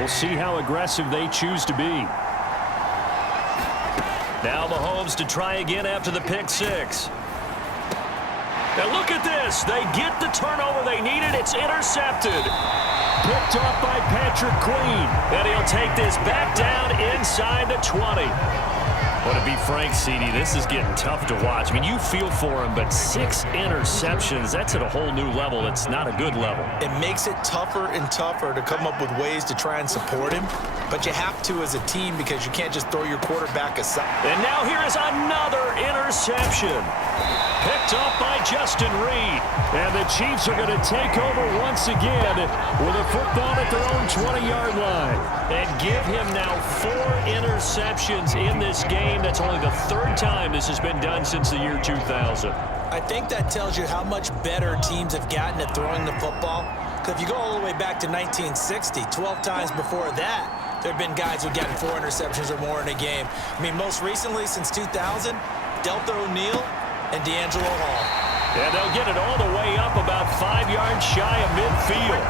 We'll see how aggressive they choose to be. Now Mahomes to try again after the pick six. And look at this. They get the turnover they needed. It's intercepted. Picked off by Patrick Queen. And he'll take this back down inside the 20. Well, to be frank, CD, this is getting tough to watch. I mean, you feel for him, but 6 interceptions, that's at a whole new level. It's not a good level. It makes it tougher and tougher to come up with ways to try and support him. But you have to as a team because you can't just throw your quarterback aside. And now here is another interception. Picked up by Justin Reed. And the Chiefs are going to take over once again with a football at their own 20-yard line. And give him now 4 interceptions in this game. That's only the 3rd time this has been done since the year 2000. I think that tells you how much better teams have gotten at throwing the football. Because if you go all the way back to 1960, 12 times before that, there have been guys who've gotten 4 interceptions or more in a game. I mean, most recently, since 2000, Delta O'Neal and D'Angelo Hall. And they'll get it all the way up about 5 yards shy of midfield.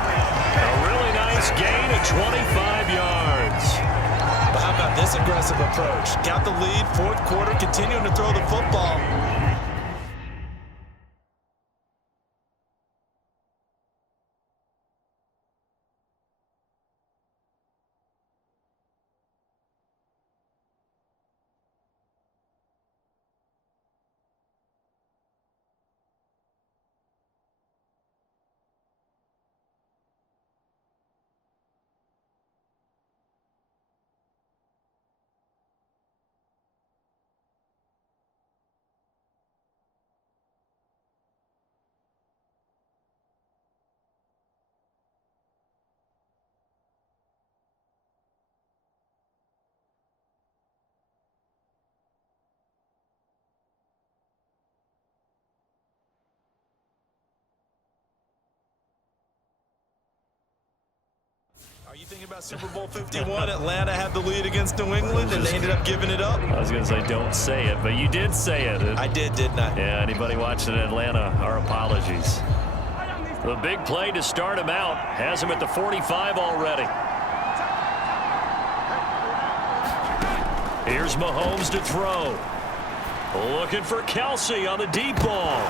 A really nice gain of 25 yards. But how about this aggressive approach? Got the lead, 4th quarter, continuing to throw the football. Are you thinking about Super Bowl 51? Atlanta had the lead against New England, and they ended up giving it up. I was going to say don't say it, but you did say it. I did, didn't I? Yeah, anybody watching Atlanta, our apologies. The big play to start him out has him at the 45 already. Here's Mahomes to throw. Looking for Kelsey on the deep ball.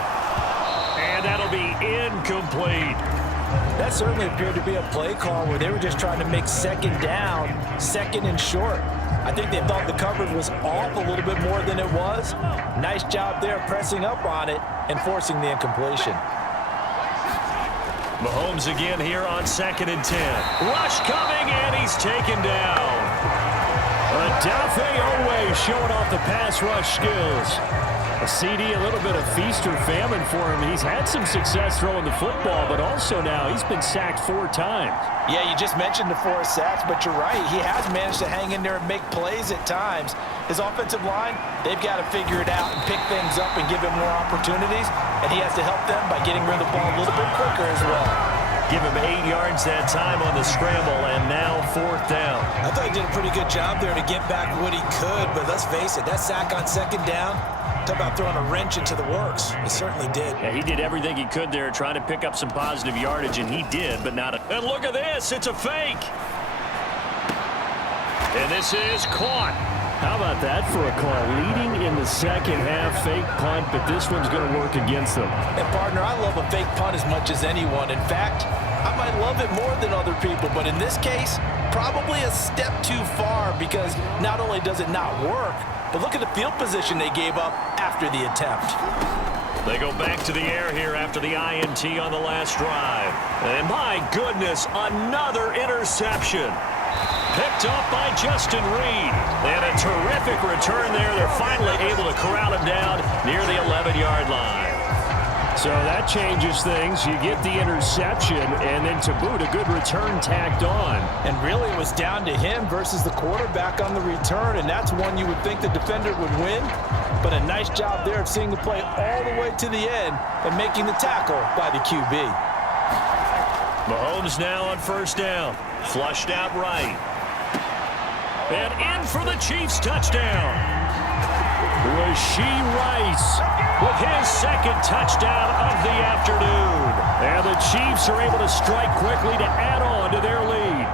And that'll be incomplete. That certainly appeared to be a play call where they were just trying to make 2nd down, 2nd and short. I think they thought the coverage was off a little bit more than it was. Nice job there pressing up on it and forcing the incompletion. Mahomes again here on 2nd and 10. Rush coming, and he's taken down. Odafe Oweh showing off the pass rush skills. A CD, a little bit of feast or famine for him. He's had some success throwing the football, but also now he's been sacked 4 times. Yeah, you just mentioned the 4 sacks, but you're right. He has managed to hang in there and make plays at times. His offensive line, they've got to figure it out and pick things up and give him more opportunities, and he has to help them by getting rid of the ball a little bit quicker as well. Give him 8 yards that time on the scramble, and now 4th down. I thought he did a pretty good job there to get back what he could, but let's face it, that sack on 2nd down, talk about throwing a wrench into the works. He certainly did. Yeah, he did everything he could there trying to pick up some positive yardage, and he did, but not a... And look at this, it's a fake. And this is caught. How about that for a call? Leading in the 2nd half, fake punt, but this one's going to work against them. And, partner, I love a fake punt as much as anyone. In fact, I might love it more than other people, but in this case, probably a step too far because not only does it not work, but look at the field position they gave up after the attempt. They go back to the air here after the INT on the last drive. And my goodness, another interception. Picked up by Justin Reed. And a terrific return there. They're finally able to corral him down near the 11-yard line. So that changes things. You get the interception, and then to boot, a good return tacked on. And really, it was down to him versus the quarterback on the return, and that's one you would think the defender would win. But a nice job there of seeing the play all the way to the end and making the tackle by the QB. Mahomes now on 1st down. Flushed out right. And in for the Chiefs touchdown. Rashee Rice with his 2nd touchdown of the afternoon. And the Chiefs are able to strike quickly to add on to their lead.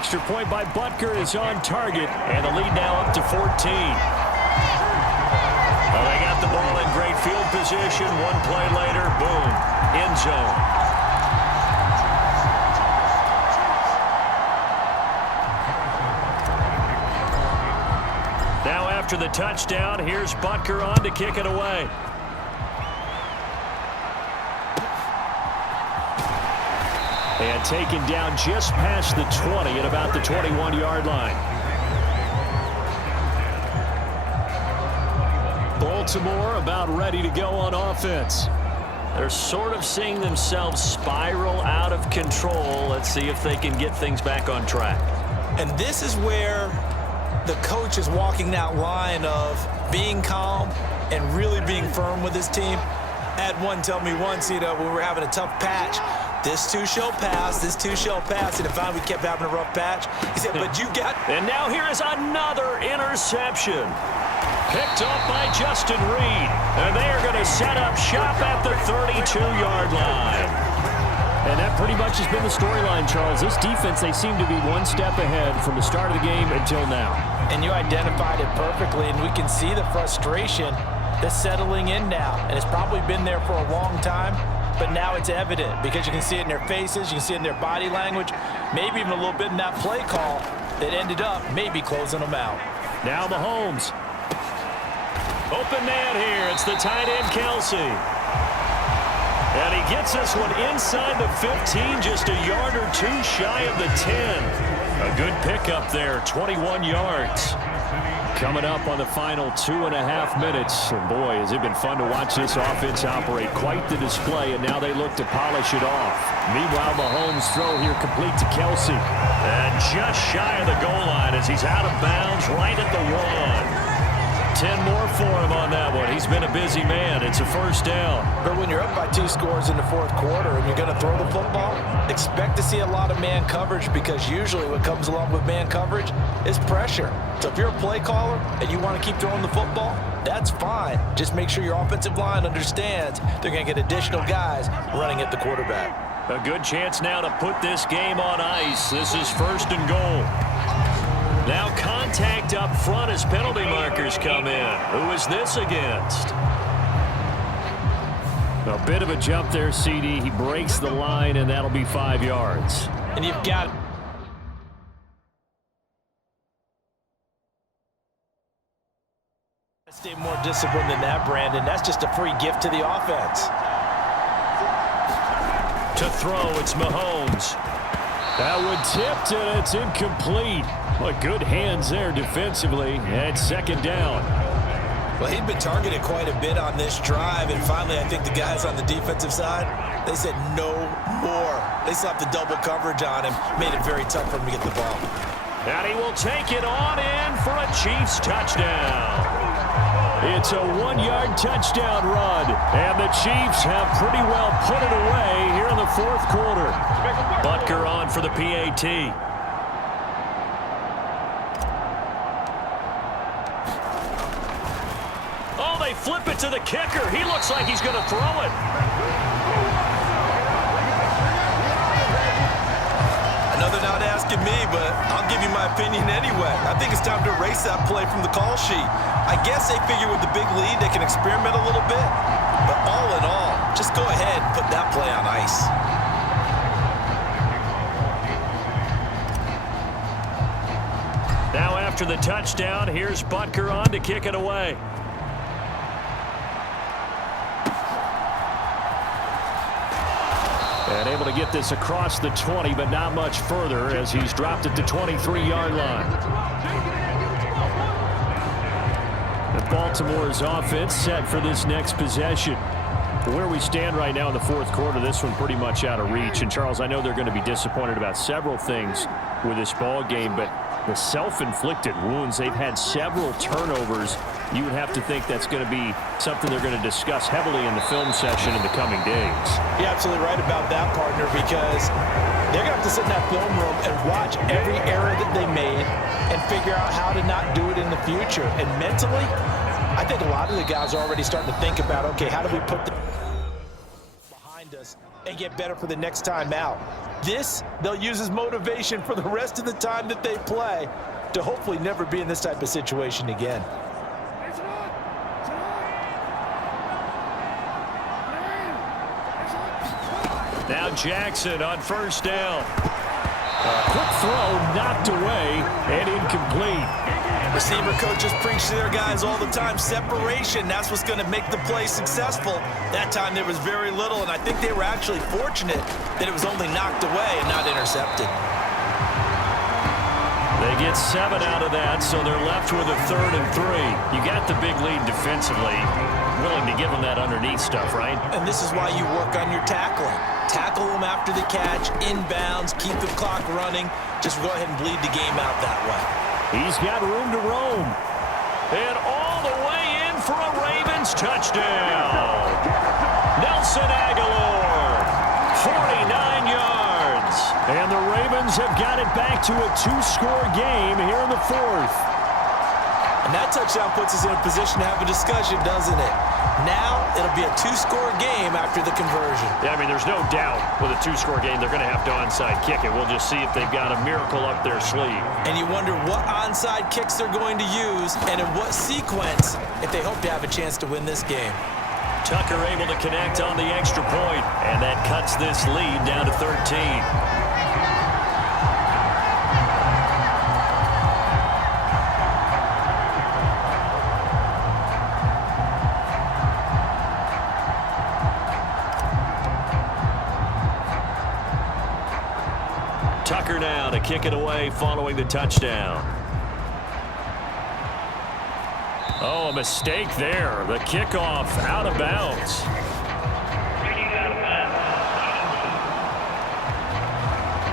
extra point by Butker is on target, and the lead now up to 14. Well, they got the ball in great field position. One play later, boom, end zone. Now after the touchdown, here's Butker on to kick it away. And taken down just past the 20 at about the 21-yard line. Baltimore about ready to go on offense. They're sort of seeing themselves spiral out of control. Let's see if they can get things back on track. And this is where the coach is walking that line of being calm and really being firm with his team. I had one tell me once, when we were having a tough patch, this too shall pass, this too shall pass. And finally we kept having a rough patch. He said, but you got... And now here is another interception. Picked off by Justin Reed. And they are going to set up shop at the 32-yard line. And that pretty much has been the storyline, Charles. This defense, they seem to be one step ahead from the start of the game until now. And you identified it perfectly, and we can see the frustration that's settling in now. And it's probably been there for a long time, but now it's evident because you can see it in their faces, you can see it in their body language, maybe even a little bit in that play call that ended up maybe closing them out. Now Mahomes. Open man here. It's the tight end, Kelsey. And he gets this one inside the 15, just a yard or two shy of the 10. A good pickup there, 21 yards. Coming up on the final 2.5 minutes. And boy, has it been fun to watch this offense operate. Quite the display, and now they look to polish it off. Meanwhile, Mahomes' throw here complete to Kelsey. And just shy of the goal line as he's out of bounds right at the 1. 10 more for him on that one. He's been a busy man. It's a first down. But when you're up by 2 scores in the fourth quarter and you're going to throw the football, expect to see a lot of man coverage because usually what comes along with man coverage is pressure. So if you're a play caller and you want to keep throwing the football, that's fine. Just make sure your offensive line understands they're going to get additional guys running at the quarterback. A good chance now to put this game on ice. This is first and goal. Now contact up front as penalty markers come in. Who is this against? A bit of a jump there, CD. He breaks the line, and that'll be 5 yards. And you've got to stay more disciplined than that, Brandon. That's just a free gift to the offense. To throw, it's Mahomes. That one tipped, and it's incomplete. Well, good hands there defensively, and second down. Well, he'd been targeted quite a bit on this drive, and finally I think the guys on the defensive side, they said no more. They slapped the double coverage on him, made it very tough for him to get the ball. And he will take it on in for a Chiefs touchdown. It's a 1-yard touchdown run, and the Chiefs have pretty well put it away here in the fourth quarter. Butker on for the PAT. Oh, they flip it to the kicker. He looks like he's going to throw it. Another not asking me, but I'll give you my opinion anyway. I think it's time to erase that play from the call sheet. I guess they figure with the big lead they can experiment a little bit. But all in all, just go ahead and put that play on ice. Now after the touchdown, here's Butker on to kick it away. And able to get this across the 20, but not much further as he's dropped at the 23-yard line. And Baltimore's offense set for this next possession. Where we stand right now in the fourth quarter, this one pretty much out of reach. And, Charles, I know they're going to be disappointed about several things with this ball game, but the self-inflicted wounds, they've had several turnovers. You would have to think that's going to be something they're going to discuss heavily in the film session in the coming days. You're absolutely right about that, partner, because they're going to have to sit in that film room and watch every error that they made and figure out how to not do it in the future. And mentally, I think a lot of the guys are already starting to think about, okay, how do we put the behind us and get better for the next time out. This, they'll use as motivation for the rest of the time that they play to hopefully never be in this type of situation again. Now Jackson on first down. Quick throw knocked away and incomplete. Receiver coaches preach to their guys all the time. Separation, that's what's going to make the play successful. That time there was very little, and I think they were actually fortunate that it was only knocked away and not intercepted. They get 7 out of that, so they're left with a 3rd and 3. You got the big lead defensively. Willing to give them that underneath stuff, right? And this is why you work on your tackling. Tackle them after the catch, inbounds, keep the clock running. Just go ahead and bleed the game out that way. He's got room to roam. And all the way in for a Ravens touchdown. Nelson Aguilar, 49 yards. And the Ravens have got it back to a 2-score game here in the 4th. And that touchdown puts us in a position to have a discussion, doesn't it? Now it'll be a 2-score game after the conversion. Yeah, I mean, there's no doubt with a 2-score game they're going to have to onside kick it. We'll just see if they've got a miracle up their sleeve. And you wonder what onside kicks they're going to use and in what sequence if they hope to have a chance to win this game. Tucker able to connect on the extra point, and that cuts this lead down to 13. Tucker now to kick it away following the touchdown. Oh, a mistake there. The kickoff out of bounds.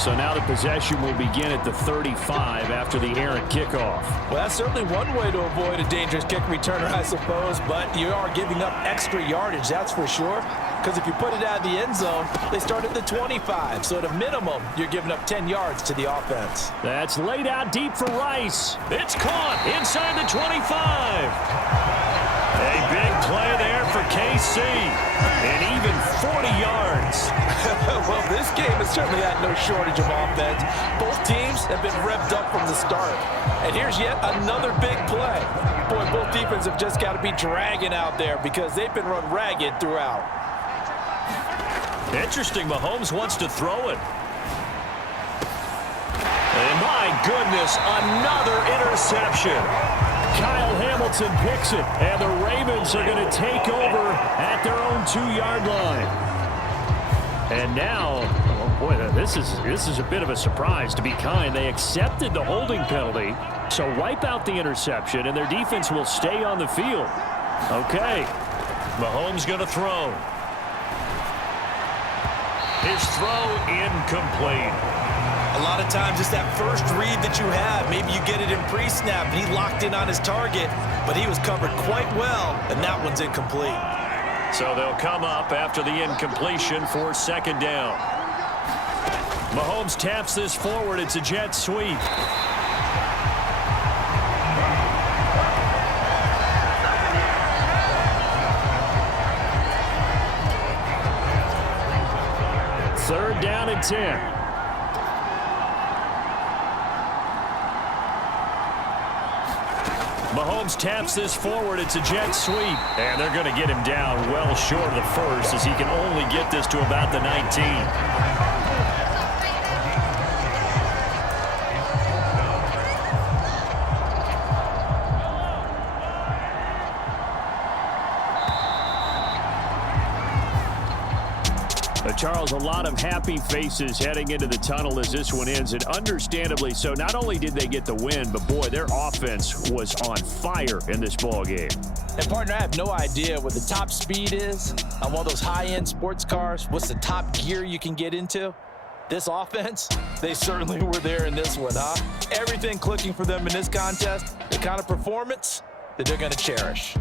So now the possession will begin at the 35 after the errant kickoff. Well, that's certainly one way to avoid a dangerous kick returner, I suppose, but you are giving up extra yardage, that's for sure. Because if you put it out of the end zone, they start at the 25. So at a minimum, you're giving up 10 yards to the offense. That's laid out deep for Rice. It's caught inside the 25. A big play there for KC. And even 40 yards. Well, this game has certainly had no shortage of offense. Both teams have been revved up from the start. And here's yet another big play. Boy, both defenses have just got to be dragging out there because they've been run ragged throughout. Interesting, Mahomes wants to throw it. And my goodness, another interception. Kyle Hamilton picks it, and the Ravens are going to take over at their own 2-yard line. And now, oh boy, this is a bit of a surprise, to be kind. They accepted the holding penalty, so wipe out the interception, and their defense will stay on the field. Okay. Mahomes going to throw. His throw incomplete. A lot of times it's that first read that you have. Maybe you get it in pre-snap and he locked in on his target, but he was covered quite well, and that one's incomplete. So they'll come up after the incompletion for 2nd down. Mahomes taps this forward. It's a jet sweep. Third down and 10. Mahomes taps this forward. It's a jet sweep. And they're going to get him down well short of the first as he can only get this to about the 19. Charles, a lot of happy faces heading into the tunnel as this one ends, and understandably so. Not only did they get the win, but boy, their offense was on fire in this ball game. And partner, I have no idea what the top speed is on one of those high-end sports cars. What's the top gear you can get into? This offense, they certainly were there in this one, huh? Everything clicking for them in this contest, the kind of performance that they're going to cherish.